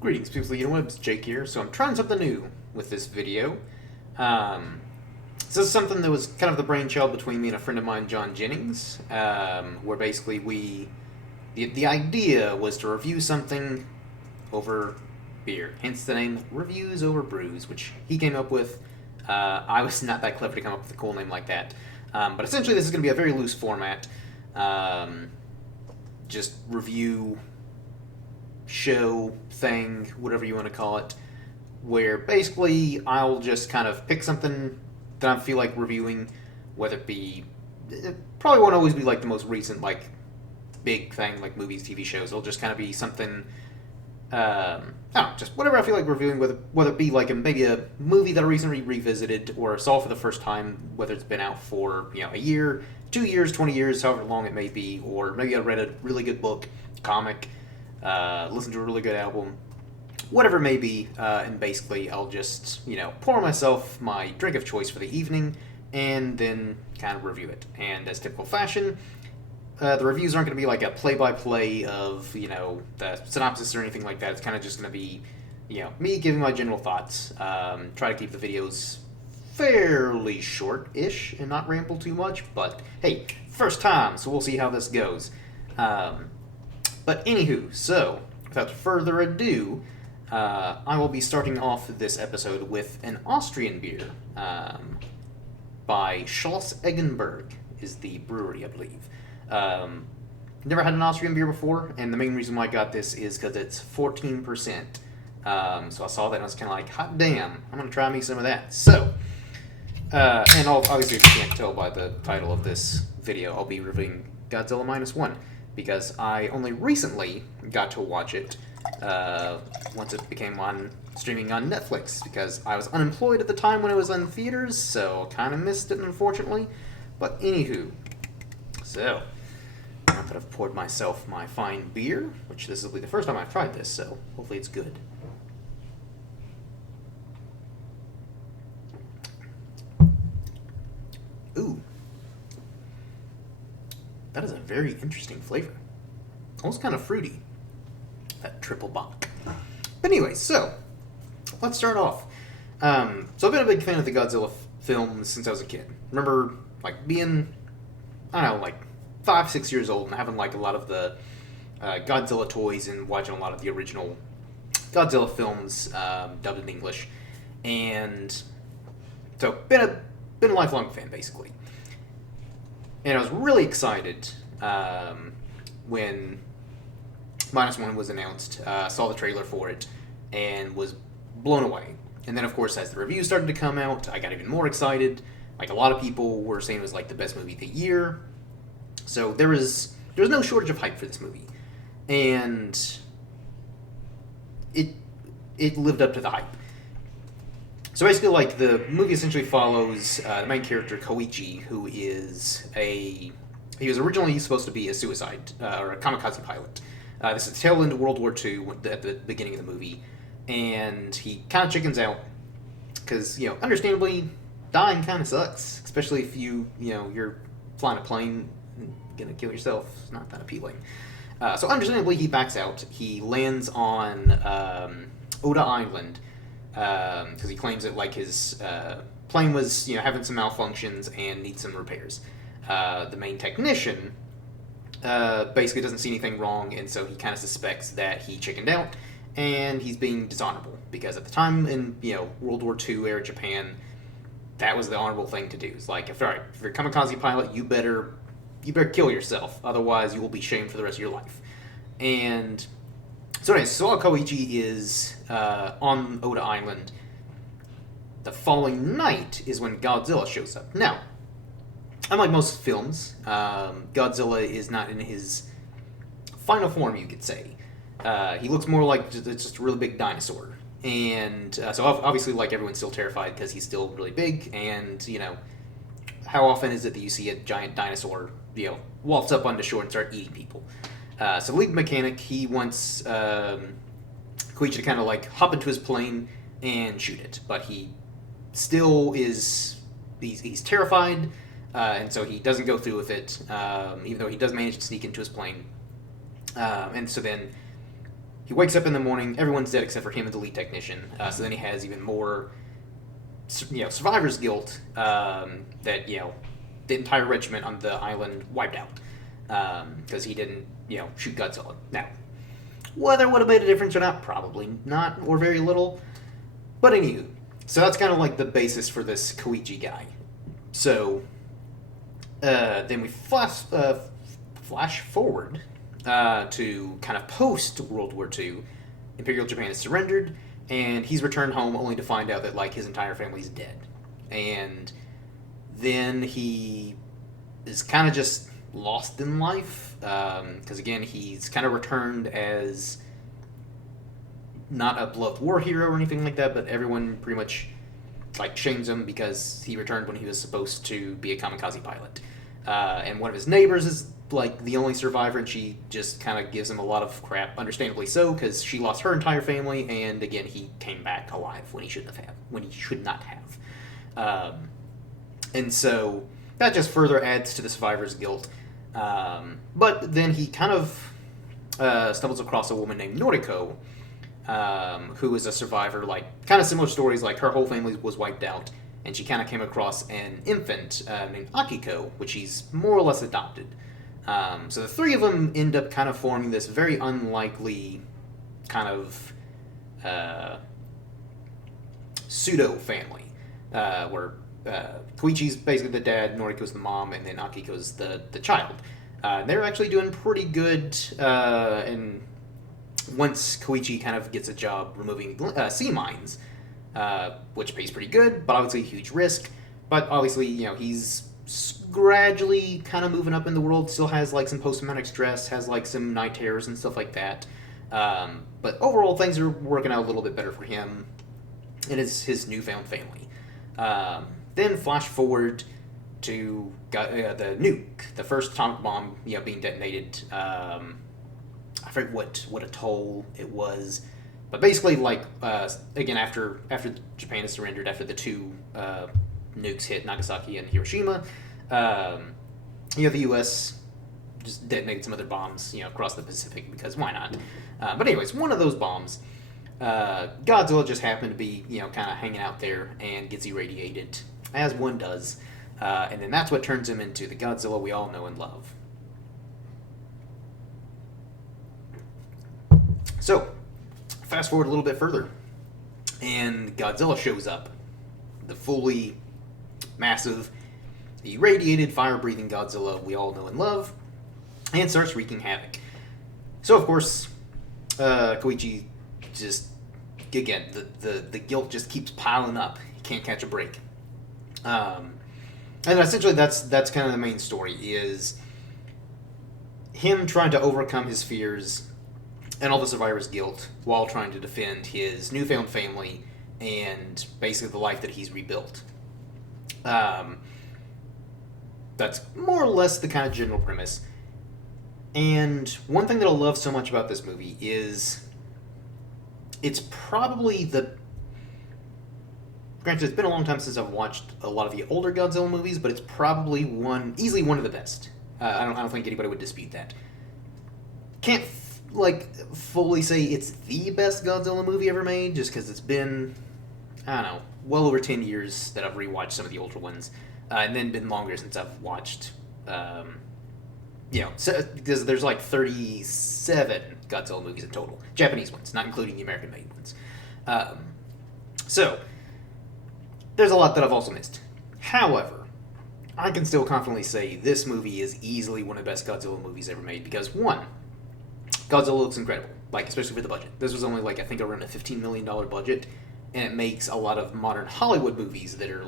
Greetings, people of the interwebs. Jake here. So I'm trying something new with this video. This is something that was kind of the brainchild between me and a friend of mine, Jon Jennings, where basically the idea was to review something over beer, hence the name Reviews Over Brews, which he came up with. I was not that clever to come up with a cool name like that. But essentially this is going to be a very loose format. Just review, show, thing, whatever you want to call it, where basically I'll just kind of pick something that I feel like reviewing, whether it probably won't always be like the most recent, like, big thing, like movies, TV shows. It'll just kind of be something, I don't know, just whatever I feel like reviewing, whether it be like maybe a movie that I recently revisited or saw for the first time, whether it's been out for, a year, 2 years, 20 years, however long it may be, or maybe I read a really good book, comic, listen to a really good album, whatever it may be, and basically I'll just, pour myself my drink of choice for the evening, and then kind of review it. And as typical fashion, the reviews aren't going to be like a play-by-play of, the synopsis or anything like that. It's kind of just going to be, me giving my general thoughts. Try to keep the videos fairly short-ish and not ramble too much, but hey, first time, so we'll see how this goes. But anywho, so, without further ado, I will be starting off this episode with an Austrian beer by Schloss Eggenberg, is the brewery, I believe. Never had an Austrian beer before, and the main reason why I got this is because it's 14%. So I saw that and I was kind of like, hot damn, I'm going to try me some of that. So, and obviously if you can't tell by the title of this video, I'll be reviewing Godzilla Minus One, because I only recently got to watch it once it became streaming on Netflix, because I was unemployed at the time when it was in theaters, so I kind of missed it, unfortunately. But anywho, so now that I've poured myself my fine beer, which this will be the first time I've tried this, so hopefully it's good. Ooh. That is a very interesting flavor. Almost kind of fruity. That triple bock. But anyway, so let's start off. So I've been a big fan of the Godzilla films since I was a kid. Remember, like, being, I don't know, like 5-6 years old and having like a lot of the Godzilla toys and watching a lot of the original Godzilla films dubbed in English. And so been a lifelong fan, basically. And I was really excited when Minus One was announced, saw the trailer for it, and was blown away. And then, of course, as the reviews started to come out, I got even more excited. Like, a lot of people were saying it was, like, the best movie of the year. So there was no shortage of hype for this movie. And it lived up to the hype. So basically, like, the movie essentially follows the main character, Koichi, who is he was originally supposed to be a suicide, or a kamikaze pilot. This is the tail end of World War II at the beginning of the movie. And he kind of chickens out, because, understandably, dying kind of sucks. Especially if you're flying a plane and gonna kill yourself. It's not that appealing. So understandably, he backs out. He lands on Oda Island, because he claims that, like, his plane was, having some malfunctions and needs some repairs. The main technician basically doesn't see anything wrong, and so he kind of suspects that he chickened out, and he's being dishonorable, because at the time in, World War II era Japan, that was the honorable thing to do. It's like, if you're a kamikaze pilot, you better kill yourself, otherwise you will be shamed for the rest of your life. And so anyway, so while Koichi is on Oda Island, the following night is when Godzilla shows up. Now, unlike most films, Godzilla is not in his final form, you could say. He looks more like just a really big dinosaur. And so obviously, like, everyone's still terrified because he's still really big. And, how often is it that you see a giant dinosaur, waltz up onto shore and start eating people? So the lead mechanic, he wants Koichi to kind of, like, hop into his plane and shoot it. But he still is, he's terrified, and so he doesn't go through with it, even though he does manage to sneak into his plane. And so then he wakes up in the morning, everyone's dead except for him and the lead technician. So then he has even more, survivor's guilt that, the entire regiment on the island wiped out because he didn't, shoot Godzilla. Now, whether it would have made a difference or not, probably not, or very little. But anywho, so that's kind of like the basis for this Koichi guy. So then we flash forward to kind of post World War II. Imperial Japan has surrendered, and he's returned home only to find out that like his entire family's dead. And then he is kind of just lost in life because again he's kind of returned as not a beloved war hero or anything like that, but everyone pretty much like shames him because he returned when he was supposed to be a kamikaze pilot. And one of his neighbors is like the only survivor, and she just kind of gives him a lot of crap, understandably so, because she lost her entire family, and again he came back alive when he should not have. And so that just further adds to the survivor's guilt. But then he kind of stumbles across a woman named Noriko, who is a survivor, like kind of similar stories, like her whole family was wiped out, and she kind of came across an infant named Akiko, which she's more or less adopted. So the three of them end up kind of forming this very unlikely kind of pseudo-family, where Koichi's basically the dad, Noriko's the mom, and then Akiko's the child. They're actually doing pretty good, and once Koichi kind of gets a job removing sea mines, which pays pretty good, but obviously a huge risk. But obviously, he's gradually kind of moving up in the world, still has like some post-traumatic stress, has like some night terrors and stuff like that. But overall, things are working out a little bit better for him and his newfound family. Then flash forward to the nuke, the first atomic bomb, being detonated. I forget what atoll it was, but basically, like again, after Japan has surrendered, after the two nukes hit Nagasaki and Hiroshima, the U.S. just detonated some other bombs, across the Pacific because why not? But anyways, one of those bombs, Godzilla just happened to be, kind of hanging out there and gets irradiated, as one does, and then that's what turns him into the Godzilla we all know and love. So, fast forward a little bit further, and Godzilla shows up, the fully massive, irradiated, fire-breathing Godzilla we all know and love, and starts wreaking havoc. So, of course, Koichi just, again, the guilt just keeps piling up. He can't catch a break. And essentially that's kind of the main story, is him trying to overcome his fears and all the survivor's guilt while trying to defend his newfound family and basically the life that he's rebuilt. That's more or less the kind of general premise. And one thing that I love so much about this movie is it's probably granted, it's been a long time since I've watched a lot of the older Godzilla movies, but it's probably easily one of the best. I don't think anybody would dispute that. Can't fully say it's the best Godzilla movie ever made, just because it's been, I don't know, well over 10 years that I've rewatched some of the older ones, and then been longer since I've watched, because there's like 37 Godzilla movies in total, Japanese ones, not including the American-made ones. So there's a lot that I've also missed. However, I can still confidently say this movie is easily one of the best Godzilla movies ever made because, one, Godzilla looks incredible, especially for the budget. This was only, I think around a $15 million budget, and it makes a lot of modern Hollywood movies that are,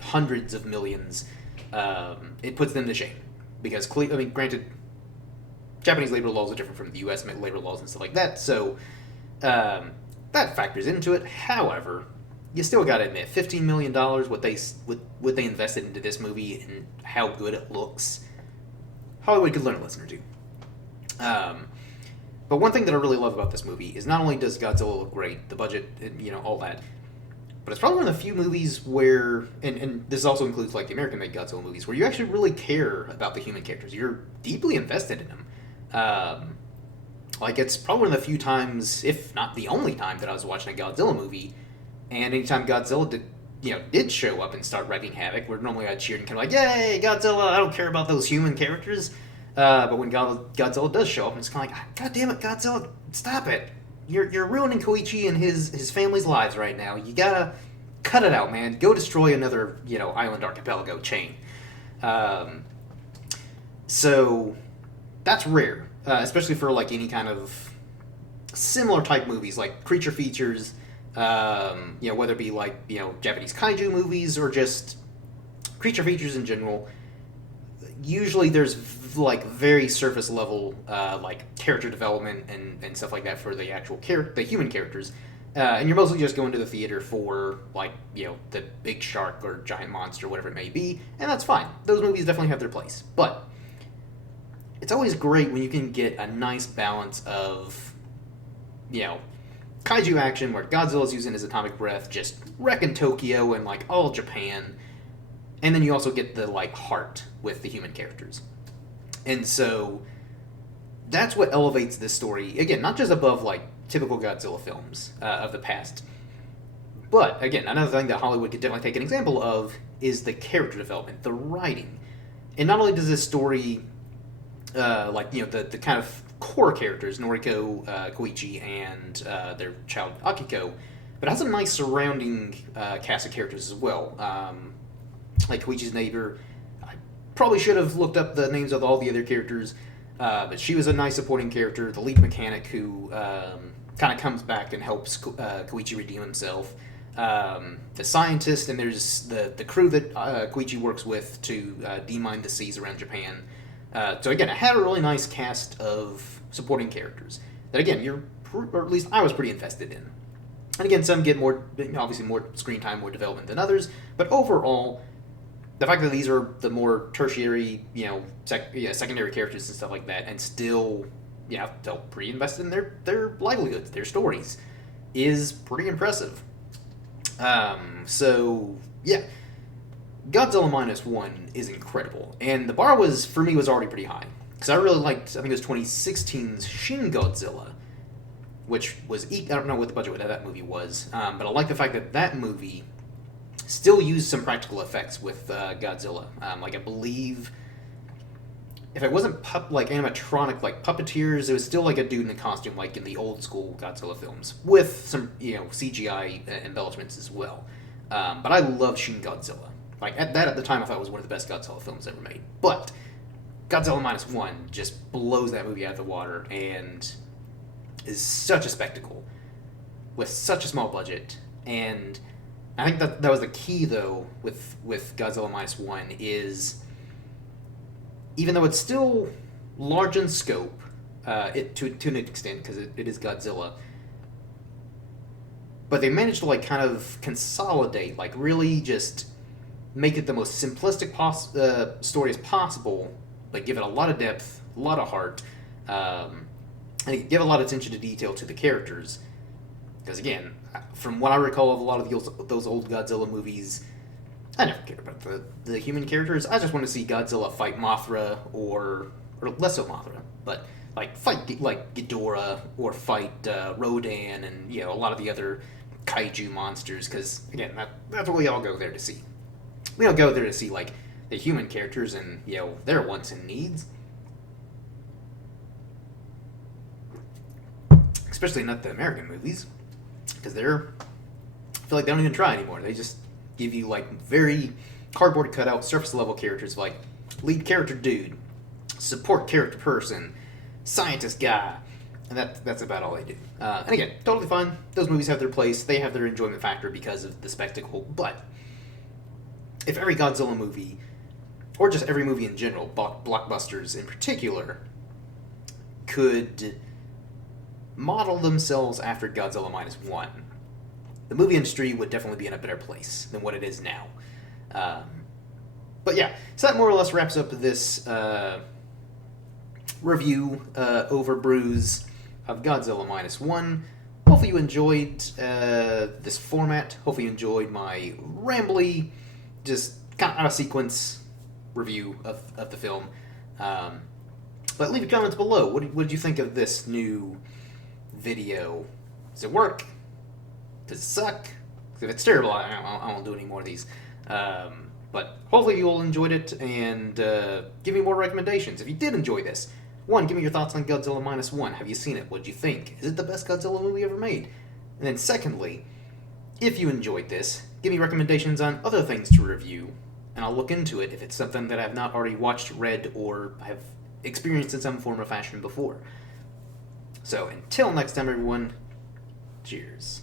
hundreds of millions, it puts them to shame. Because, granted, Japanese labor laws are different from the U.S. labor laws and stuff like that, so that factors into it. However, you still gotta admit, $15 million, what they invested into this movie and how good it looks, Hollywood could learn a lesson or two. But one thing that I really love about this movie is not only does Godzilla look great, the budget, all that, but it's probably one of the few movies where, and this also includes the American-made Godzilla movies, where you actually really care about the human characters. You're deeply invested in them. Like, it's probably one of the few times, if not the only time, that I was watching a Godzilla movie, and anytime Godzilla did show up and start wreaking havoc, where normally I'd cheer and kind of like, yay, Godzilla, I don't care about those human characters. But when Godzilla does show up, it's kind of like, God damn it, Godzilla, stop it. You're ruining Koichi and his family's lives right now. You gotta cut it out, man. Go destroy another, island archipelago chain. So that's rare, especially for like any kind of similar type movies, like creature features, whether it be like, Japanese kaiju movies or just creature features in general. Usually there's like very surface level like character development and stuff like that for the actual the human characters, and you're mostly just going to the theater for like the big shark or giant monster, whatever it may be, and that's fine. Those movies definitely have their place, but it's always great when you can get a nice balance of kaiju action where Godzilla's using his atomic breath, just wrecking Tokyo and like all Japan, and then you also get the like heart with the human characters. And so that's what elevates this story, again, not just above like typical Godzilla films of the past, but again, another thing that Hollywood could definitely take an example of is the character development, the writing. And not only does this story the kind of core characters, Noriko, Koichi, and their child Akiko, but it has a nice surrounding cast of characters as well. Like Koichi's neighbor, I probably should have looked up the names of all the other characters, but she was a nice supporting character. The lead mechanic who kind of comes back and helps Koichi redeem himself. The scientist, and there's the crew that Koichi works with to demine the seas around Japan. So again, it had a really nice cast of supporting characters that, again, or at least I was pretty invested in. And again, some get obviously more screen time, more development than others, but overall, the fact that these are the more tertiary, secondary characters and stuff like that, and still, felt pretty invested in their livelihoods, their stories, is pretty impressive. So, yeah. Godzilla Minus One is incredible, and the bar for me was already pretty high, because I really liked, I think it was 2016's Shin Godzilla, which was, I don't know what the budget of that movie was, but I like the fact that movie still used some practical effects with Godzilla. Like, I believe, if it wasn't animatronic, like puppeteers, it was still like a dude in a costume, like in the old school Godzilla films, with some, CGI embellishments as well. But I love Shin Godzilla. Like, at the time, I thought it was one of the best Godzilla films ever made. But Godzilla Minus One just blows that movie out of the water and is such a spectacle with such a small budget. And I think that was the key, though, with Godzilla Minus One, is even though it's still large in scope, to an extent, because it is Godzilla, but they managed to like kind of consolidate, like really just make it the most simplistic story as possible, but give it a lot of depth, a lot of heart, and give a lot of attention to detail to the characters. Because again, from what I recall of a lot of those old Godzilla movies, I never cared about the human characters. I just want to see Godzilla fight Mothra, or less so Mothra, but like fight like Ghidorah, or fight Rodan, and a lot of the other kaiju monsters. Because again, that's what we all go there to see. We don't go there to see like the human characters and their wants and needs. Especially not the American movies, because I feel like they don't even try anymore. They just give you like very cardboard cutout, surface level characters, like lead character dude, support character person, scientist guy, and that's about all they do. And again, totally fine. Those movies have their place. They have their enjoyment factor because of the spectacle. But if every Godzilla movie, or just every movie in general, blockbusters in particular, could model themselves after Godzilla Minus One, the movie industry would definitely be in a better place than what it is now. But yeah, so that more or less wraps up this review over Brews of Godzilla Minus One. Hopefully you enjoyed this format. Hopefully you enjoyed my rambly, just kind of out of sequence review of the film. But leave your comments below. What did you think of this new video? Does it work? Does it suck? If it's terrible, I won't do any more of these. But hopefully you all enjoyed it, and give me more recommendations. If you did enjoy this, one, give me your thoughts on Godzilla Minus One. Have you seen it? What did you think? Is it the best Godzilla movie ever made? And then secondly, if you enjoyed this, give me recommendations on other things to review, and I'll look into it if it's something that I've not already watched, read, or have experienced in some form or fashion before. So until next time, everyone, cheers.